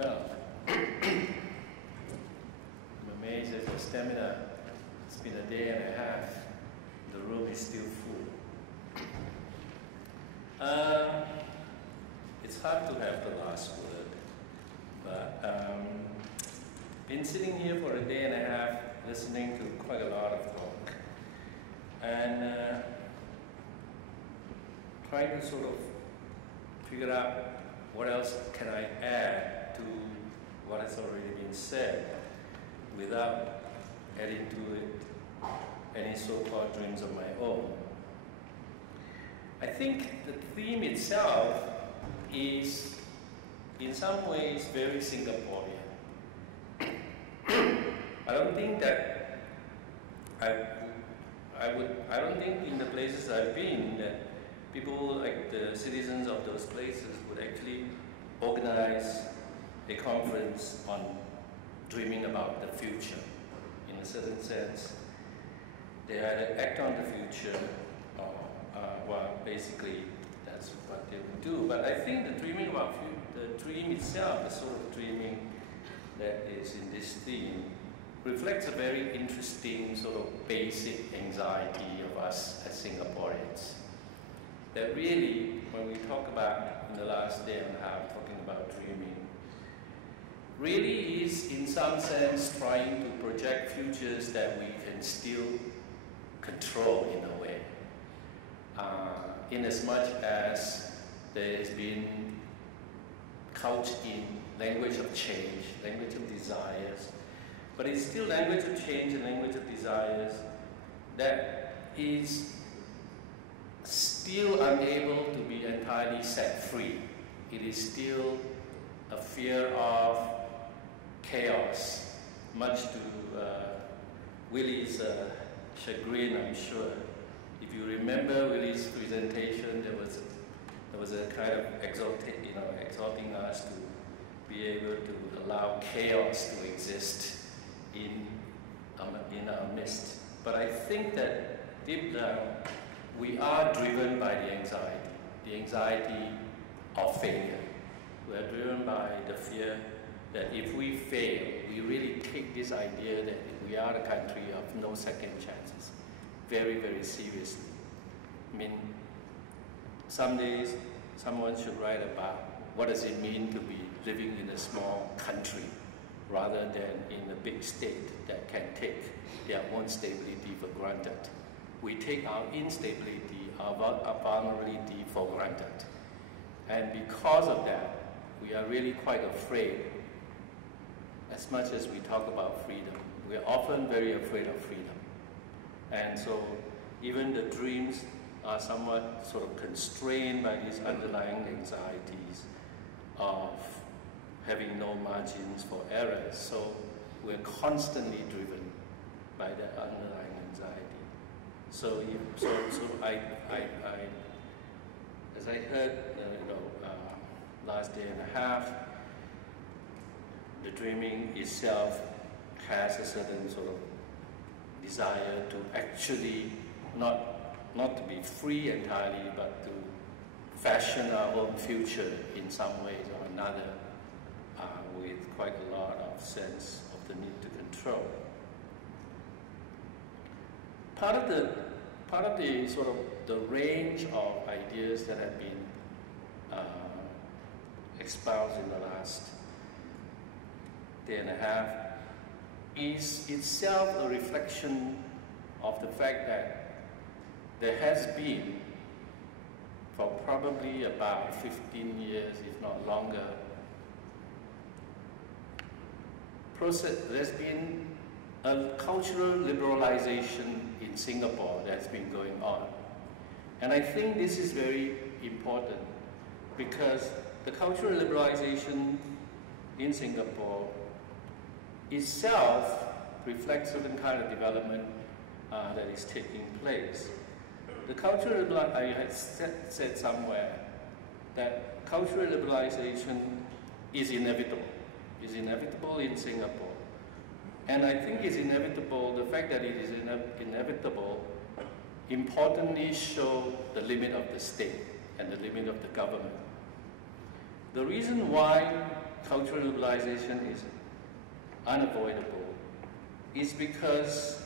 Well, I'm amazed at the stamina. It's been a day and a half. The room is still full. It's hard to have the last word, but been sitting here for a day and a half, listening to quite a lot of talk, and trying to sort of figure out what else can I add to what has already been said without adding to it any so-called dreams of my own. I think the theme itself is in some ways very Singaporean. I don't think that I don't think in the places I've been that people like the citizens of those places would actually organize a conference on dreaming about the future. In a certain sense, they either act on the future or, well, basically that's what they would do. But I think the dreaming about the dream itself, the sort of dreaming that is in this theme, reflects a very interesting sort of basic anxiety of us as Singaporeans. That really, when we talk about, in the last day and a half, talking about dreaming, really is in some sense trying to project futures that we can still control in a way. In as much as there has been couched in language of change, language of desires, but it's still language of change and language of desires that is still unable to be entirely set free. It is still a fear of chaos, much to Willie's chagrin, I'm sure. If you remember Willie's presentation, there was a kind of exhorting us to be able to allow chaos to exist in our midst. But I think that deep down, we are driven by the anxiety of failure. We are driven by the fear that if we fail, we really take this idea that we are a country of no second chances very, very seriously. I mean, some days someone should write about what does it mean to be living in a small country rather than in a big state that can take their own stability for granted. We take our instability, our vulnerability for granted. And because of that, we are really quite afraid. As much as we talk about freedom, we are often very afraid of freedom. And so even the dreams are somewhat sort of constrained by these underlying anxieties of having no margins for errors. So we're constantly driven by that underlying anxiety. So as I heard, last day and a half, the dreaming itself has a certain sort of desire to actually not to be free entirely, but to fashion our own future in some ways or another, with quite a lot of sense of the need to control. Part of the sort of the range of ideas that have been espoused in the last day and a half is itself a reflection of the fact that there has been, for probably about 15 years, if not longer, there's been a cultural liberalization in Singapore that's been going on. And I think this is very important because the cultural liberalization in Singapore itself reflects certain kind of development that is taking place. The cultural liberalization, I had said somewhere that cultural liberalization is inevitable in Singapore. And I think it's inevitable, the fact that it is inevitable importantly show the limit of the state and the limit of the government. The reason why cultural liberalization is unavoidable is because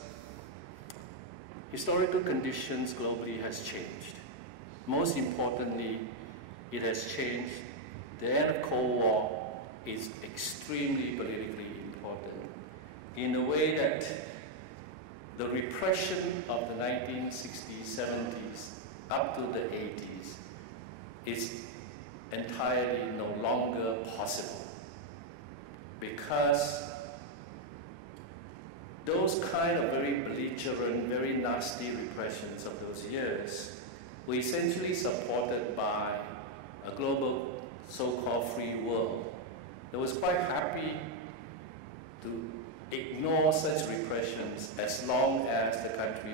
historical conditions globally has changed. Most importantly, it has changed. The end of Cold War is extremely politically important in a way that the repression of the 1960s, 70s, up to the 80s is entirely no longer possible, because those kind of very belligerent, very nasty repressions of those years were essentially supported by a global so-called free world that was quite happy to ignore such repressions as long as the country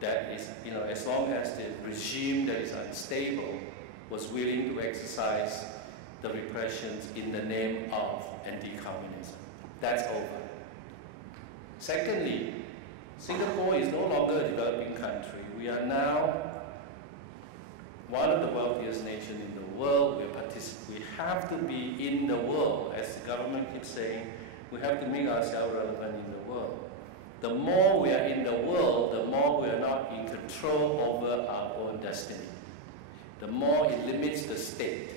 that is, as long as the regime that is unstable was willing to exercise the repressions in the name of anti-communism. That's over. Secondly, Singapore is no longer a developing country. We are now one of the wealthiest nations in the world. We have to be in the world, as the government keeps saying. We have to make ourselves relevant in the world. The more we are in the world, the more we are not in control over our own destiny. The more it limits the state.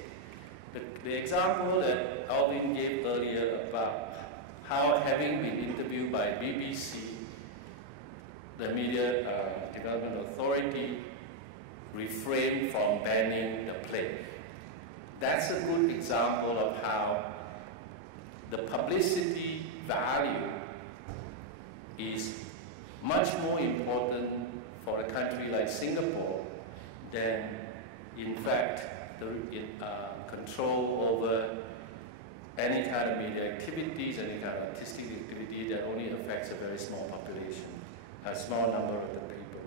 The example that Alvin gave earlier about how, having been interviewed by BBC, the Media Development Authority refrained from banning the play. That's a good example of how the publicity value is much more important for a country like Singapore than, in fact, the control over any kind of media activities, any kind of artistic activity that only affects a very small population, a small number of the people.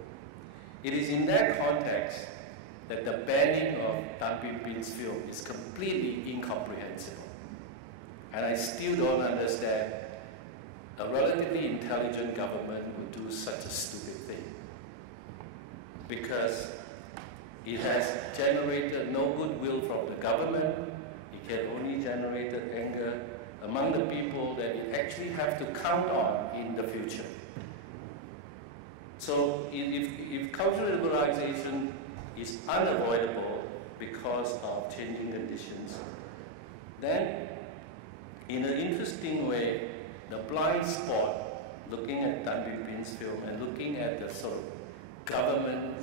It is in that context that the banning of Tan Beng Beng's film is completely incomprehensible. And I still don't understand a relatively intelligent government would do such a stupid thing, because it has generated no goodwill from the government. It can only generate anger among the people that it actually have to count on in the future. So if cultural liberalization is unavoidable because of changing conditions, then in an interesting way, the blind spot, looking at Tan Beng Beng's film and looking at the sort of government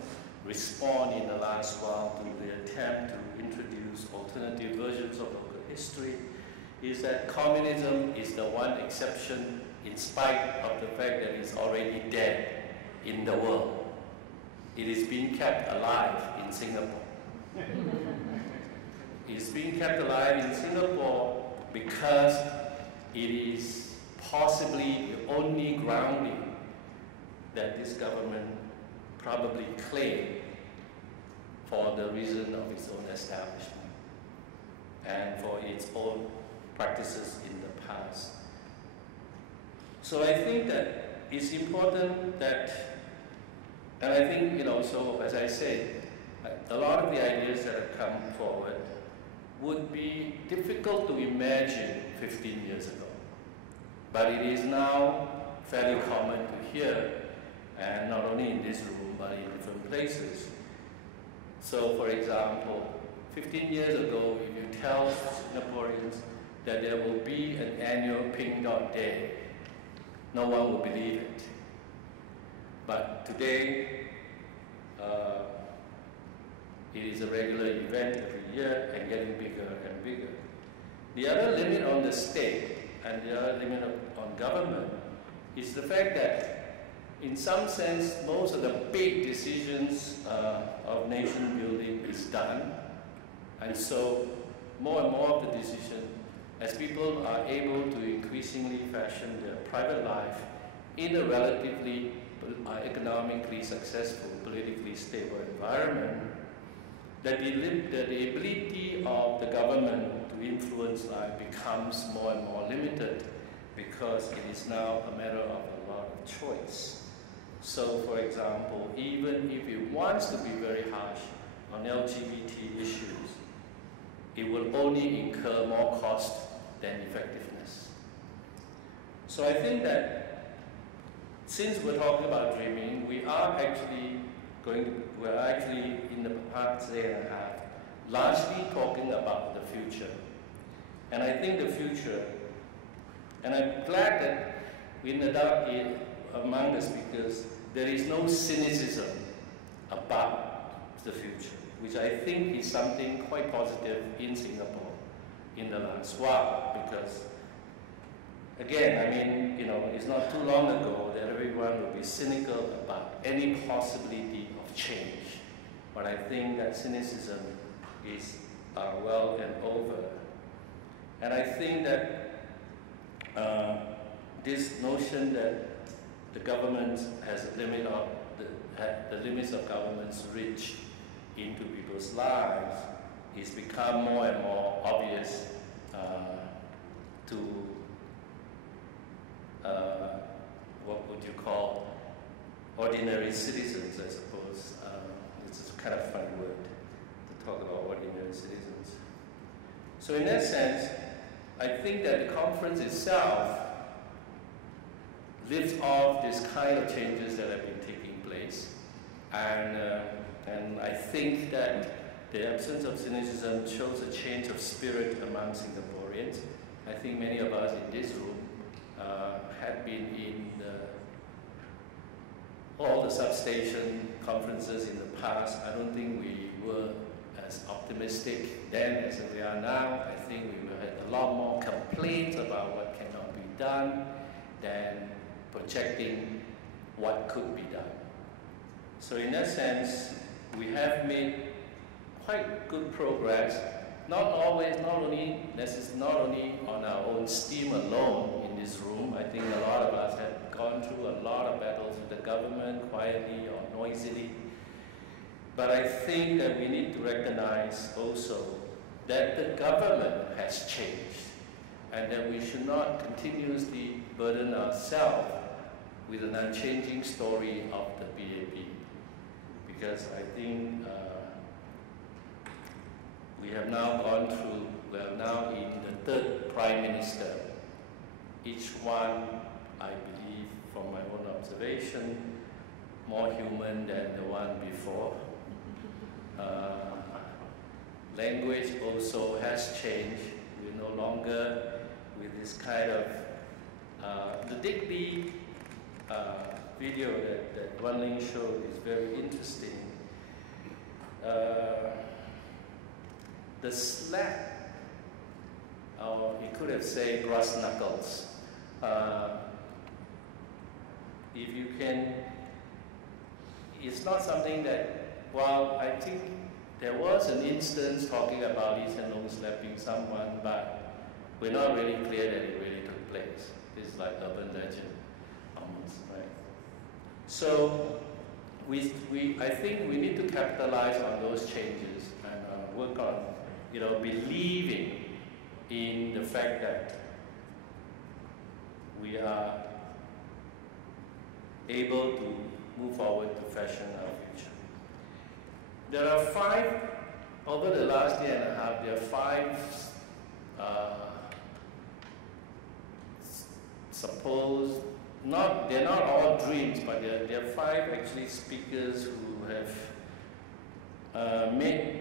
response in the last while to the attempt to introduce alternative versions of local history, is that communism is the one exception in spite of the fact that it's already dead in the world. It is being kept alive in Singapore. It is being kept alive in Singapore because it is possibly the only grounding that this government probably claimed for the reason of its own establishment and for its own practices in the past. So I think that it's important that, and I think, so as I said, a lot of the ideas that have come forward would be difficult to imagine 15 years ago. But it is now fairly common to hear, and not only in this room, but in different places. So, for example, 15 years ago, if you tell Singaporeans that there will be an annual Pink Dot Day, no one will believe it. But today, it is a regular event every year and getting bigger and bigger. The other limit on the state and the other limit on government is the fact that, in some sense, most of the big decisions of nation building is done. And so more and more of the decision, as people are able to increasingly fashion their private life in a relatively economically successful, politically stable environment, that the ability of the government to influence life becomes more and more limited, because it is now a matter of a lot of choice. So, for example, even if it wants to be very harsh on LGBT issues, it will only incur more cost than effectiveness. So I think that since we're talking about dreaming, we're actually in the past day and a half, largely talking about the future. And I think the future, and I'm glad that we ended up among the speakers, there is no cynicism about the future, which I think is something quite positive in Singapore in the last while, because again, I mean, it's not too long ago that everyone would be cynical about any possibility of change. But I think that cynicism is well and over. And I think that this notion that the government has a limit of the limits of government's reach into people's lives is become more and more obvious to what would you call ordinary citizens, I suppose. It's a kind of fun word to talk about ordinary citizens. So in that sense, I think that the conference itself lifts off this kind of changes that have been taking place. And I think that the absence of cynicism shows a change of spirit among Singaporeans. I think many of us in this room had been in all the substation conferences in the past. I don't think we were as optimistic then as we are now. I think we had a lot more complaints about what cannot be done than projecting what could be done. So in that sense, we have made quite good progress, not only on our own steam alone in this room. I think a lot of us have gone through a lot of battles with the government, quietly or noisily. But I think that we need to recognize also that the government has changed and that we should not continuously burden ourselves with an unchanging story of the BAP. Because I think we are now in the third Prime Minister. Each one, I believe, from my own observation, more human than the one before. Language also has changed. We're no longer with this kind of, the Digby video that Wan Ling showed is very interesting. The slap, or he could have said brass knuckles. If you can, it's not something that, well, I think there was an instance talking about Lee Hsien Loong slapping someone, but we're not really clear that it really took place. This is like urban legend, almost, right? So, I think we need to capitalize on those changes and work on, believing in the fact that we are able to move forward to fashion our future. There are over the last year and a half, there are 5 they're not all dreams, but there are 5 actually speakers who have made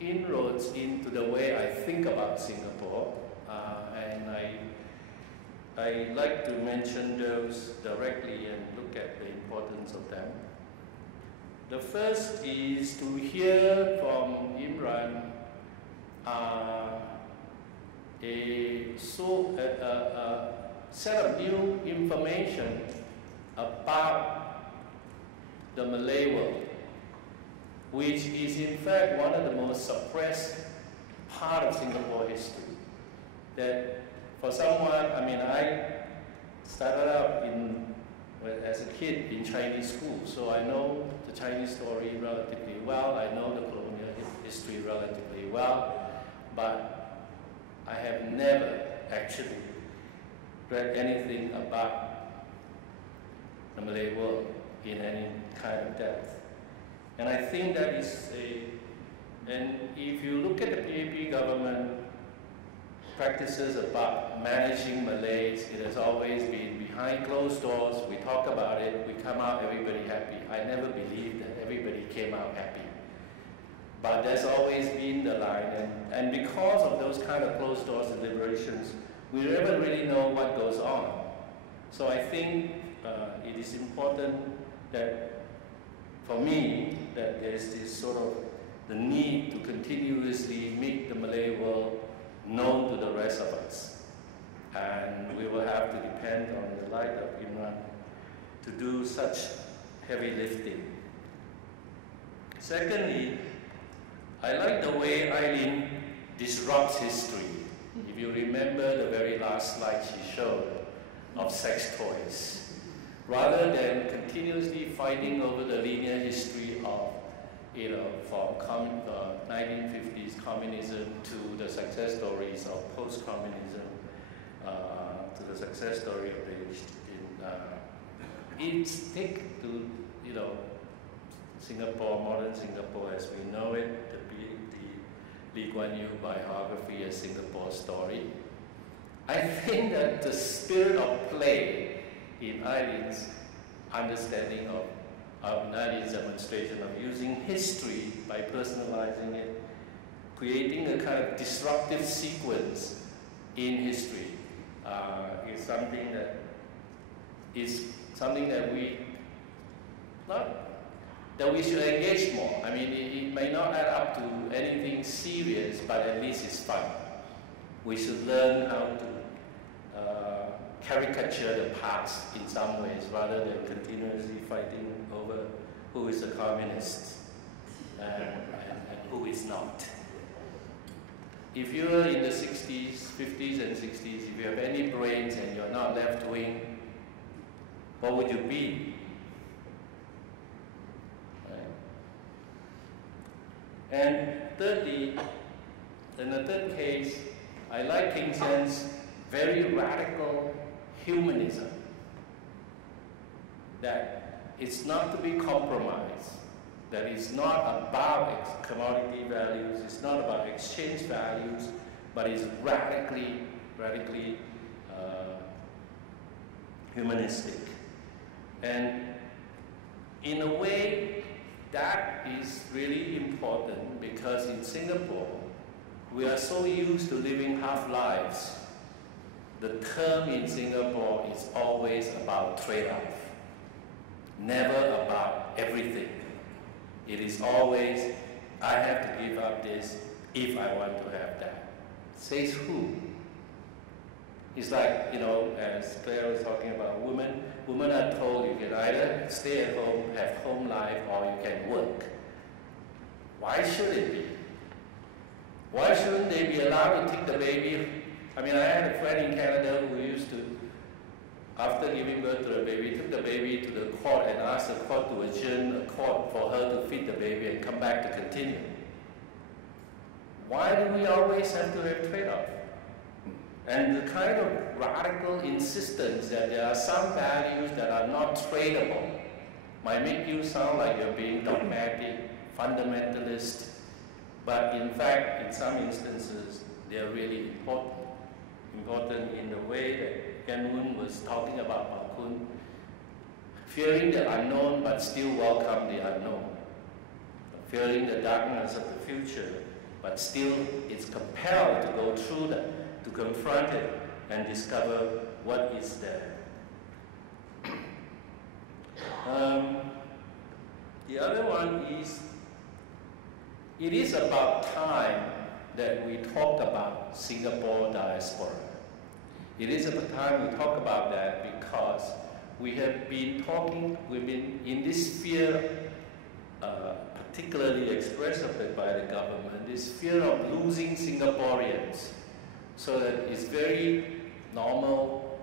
inroads into the way I think about Singapore, and I like to mention those directly and look at the importance of them. The first is to hear from Imran a set of new information about the Malay world, which is in fact one of the most suppressed part of Singapore history. That for someone, I started out as a kid in Chinese school, so I know the Chinese story relatively well, I know the colonial history relatively well, but I have never actually read anything about the Malay world in any kind of depth. And I think that is And if you look at the PAP government practices about managing Malays, it has always been behind closed doors. We talk about it, we come out, everybody happy. I never believed that everybody came out happy. But there's always been the line, and because of those kind of closed doors deliberations, we never really know what goes on. So I think it is important that, for me, that there's this sort of the need to continuously make the Malay world known to the rest of us. And we will have to depend on the light of Imran to do such heavy lifting. Secondly, I like the way Eileen disrupts history. If you remember the very last slide she showed of sex toys, rather than continuously fighting over the linear history of, from 1950s communism to the success stories of post-communism, to the success story of it's take to, Singapore, modern Singapore as we know it, the Lee Kuan Yew biography, A Singapore Story. I think that the spirit of play in Eileen's understanding of Nadine's demonstration of using history by personalizing it, creating a kind of disruptive sequence in history, is something that we should engage more. I mean, it may not add up to anything serious, but at least it's fun. We should learn how to caricature the past in some ways, rather than continuously fighting over who is a communist and who is not. If you're in the 60s, 50s and 60s, if you have any brains and you're not left-wing, what would you be? And thirdly, in the third case, I like King Sen's very radical humanism, that it's not to be compromised, that it's not about commodity values, it's not about exchange values, but it's radically humanistic. And in a way, that is really important, because in Singapore, we are so used to living half lives. The term in Singapore is always about trade-off, never about everything. It is always, I have to give up this if I want to have that. Says who? It's like, as Claire was talking about women are told you can either stay at home, have home life, or you can work. Why should it be? Why shouldn't they be allowed to take the baby? I mean, I had a friend in Canada who used to, after giving birth to the baby, took the baby to the court and asked the court to adjourn the court for her to feed the baby and come back to continue. Why do we always have to have trade-off? And the kind of radical insistence that there are some values that are not tradable might make you sound like you're being dogmatic, fundamentalist, but in fact, in some instances, they're really important. Important in the way that Ken Woon was talking about Bao Kun, fearing the unknown but still welcome the unknown, fearing the darkness of the future, but still it's compelled to go through that, to confront it and discover what is there. The other one is, it is about time that we talk about Singapore diaspora. It is about time we talk about that, because we have been talking, we've been in this fear, particularly expressed by the government, this fear of losing Singaporeans. So that it's very normal,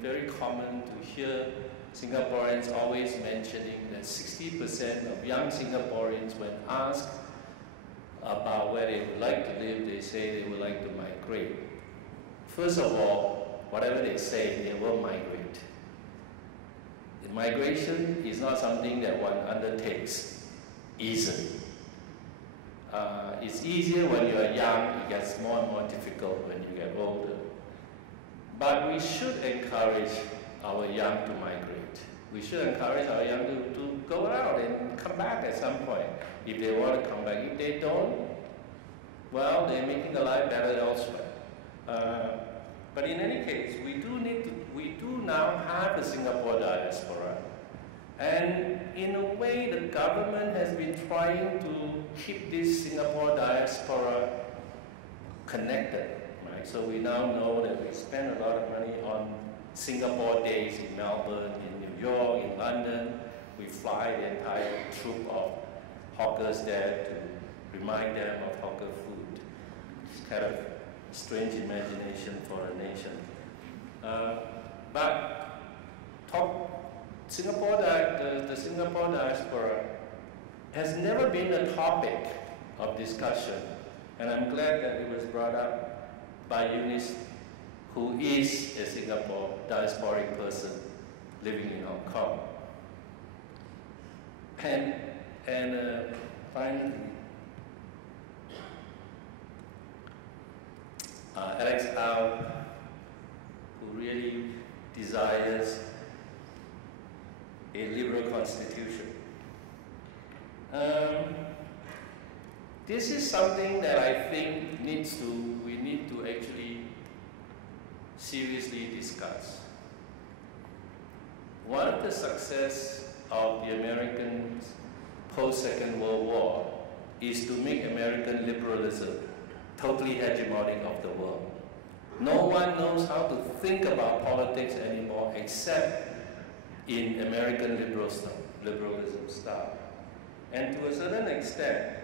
very common to hear Singaporeans always mentioning that 60% of young Singaporeans, when asked about where they would like to live, they say they would like to migrate. First of all, whatever they say, they will migrate. The migration is not something that one undertakes easily. It's easier when you are young, it gets more and more difficult when you get older. But we should encourage our young to migrate. We should encourage our young to go out and come back at some point if they want to come back. If they don't, well, they're making their life better elsewhere. But in any case, we do now have a Singapore diaspora. And in a way, the government has been trying to keep this Singapore diaspora connected, right? So we now know that we spend a lot of money on Singapore days in Melbourne, in New York, in London. We fly the entire troop of hawkers there to remind them of hawker food. It's kind of a strange imagination for a nation. But the Singapore diaspora has never been a topic of discussion, and I'm glad that it was brought up by Eunice, who is a Singapore diasporic person living in Hong Kong. And finally, Alex Au, who really desires a liberal constitution. This is something that I think we need to actually seriously discuss. One of the success of the Americans post-Second World War is to make American liberalism totally hegemonic of the world. No one knows how to think about politics anymore except in American liberalism style. And to a certain extent,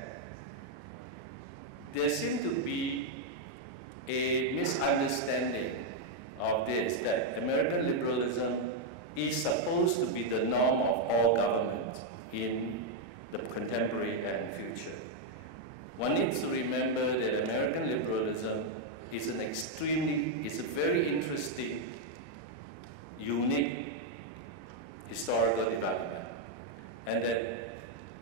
there seems to be a misunderstanding of this, that American liberalism is supposed to be the norm of all government in the contemporary and future. One needs to remember that American liberalism is a very interesting, unique historical development, and that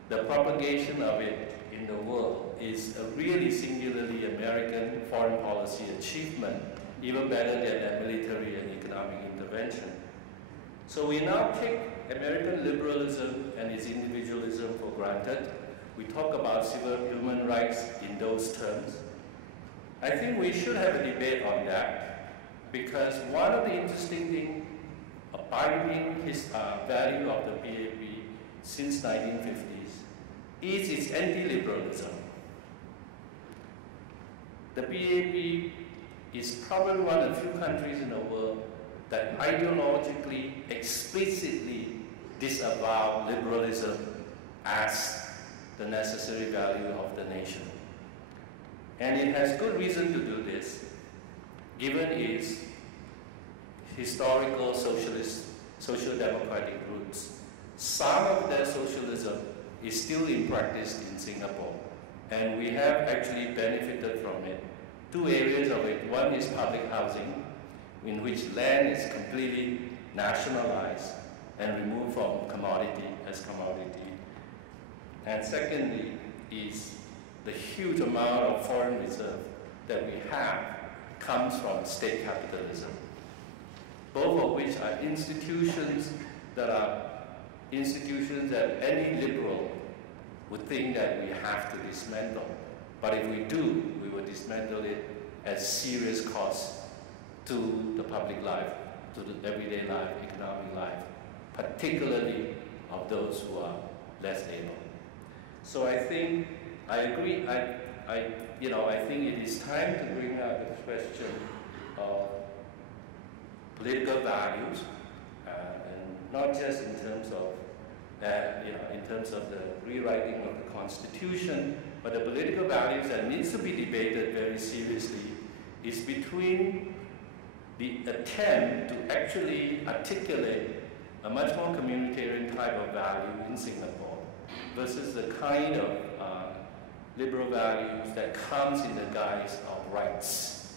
the propagation of it in the world is a really singularly American foreign policy achievement, even better than that military and economic intervention. So we now take American liberalism and its individualism for granted. We talk about civil human rights in those terms. I think we should have a debate on that, because one of the interesting things abiding value of the BAP since 1950s is its anti-liberalism. The BAP is probably one of the few countries in the world that ideologically, explicitly disavow liberalism as the necessary value of the nation. And it has good reason to do this, given its historical social democratic roots. Some of their socialism is still in practice in Singapore, and we have actually benefited from it. Two areas of it. One is public housing, in which land is completely nationalized and removed from commodity as commodity. And secondly is the huge amount of foreign reserve that we have comes from state capitalism, both of which are institutions that any liberal would think that we have to dismantle. But if we do, we will dismantle it at serious cost to the public life, to the everyday life, economic life, particularly of those who are less able. So I think, I agree, I think it is time to bring up the question of political values, and not just in terms of the rewriting of the Constitution, but the political values that needs to be debated very seriously is between the attempt to actually articulate a much more communitarian type of value in Singapore versus the kind of liberal values that comes in the guise of rights.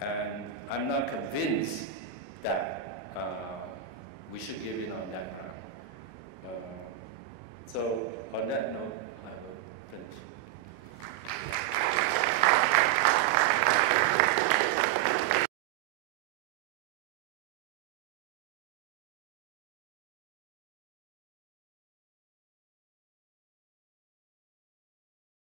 And I'm not convinced that we should give in on that ground. So on that note, I will finish.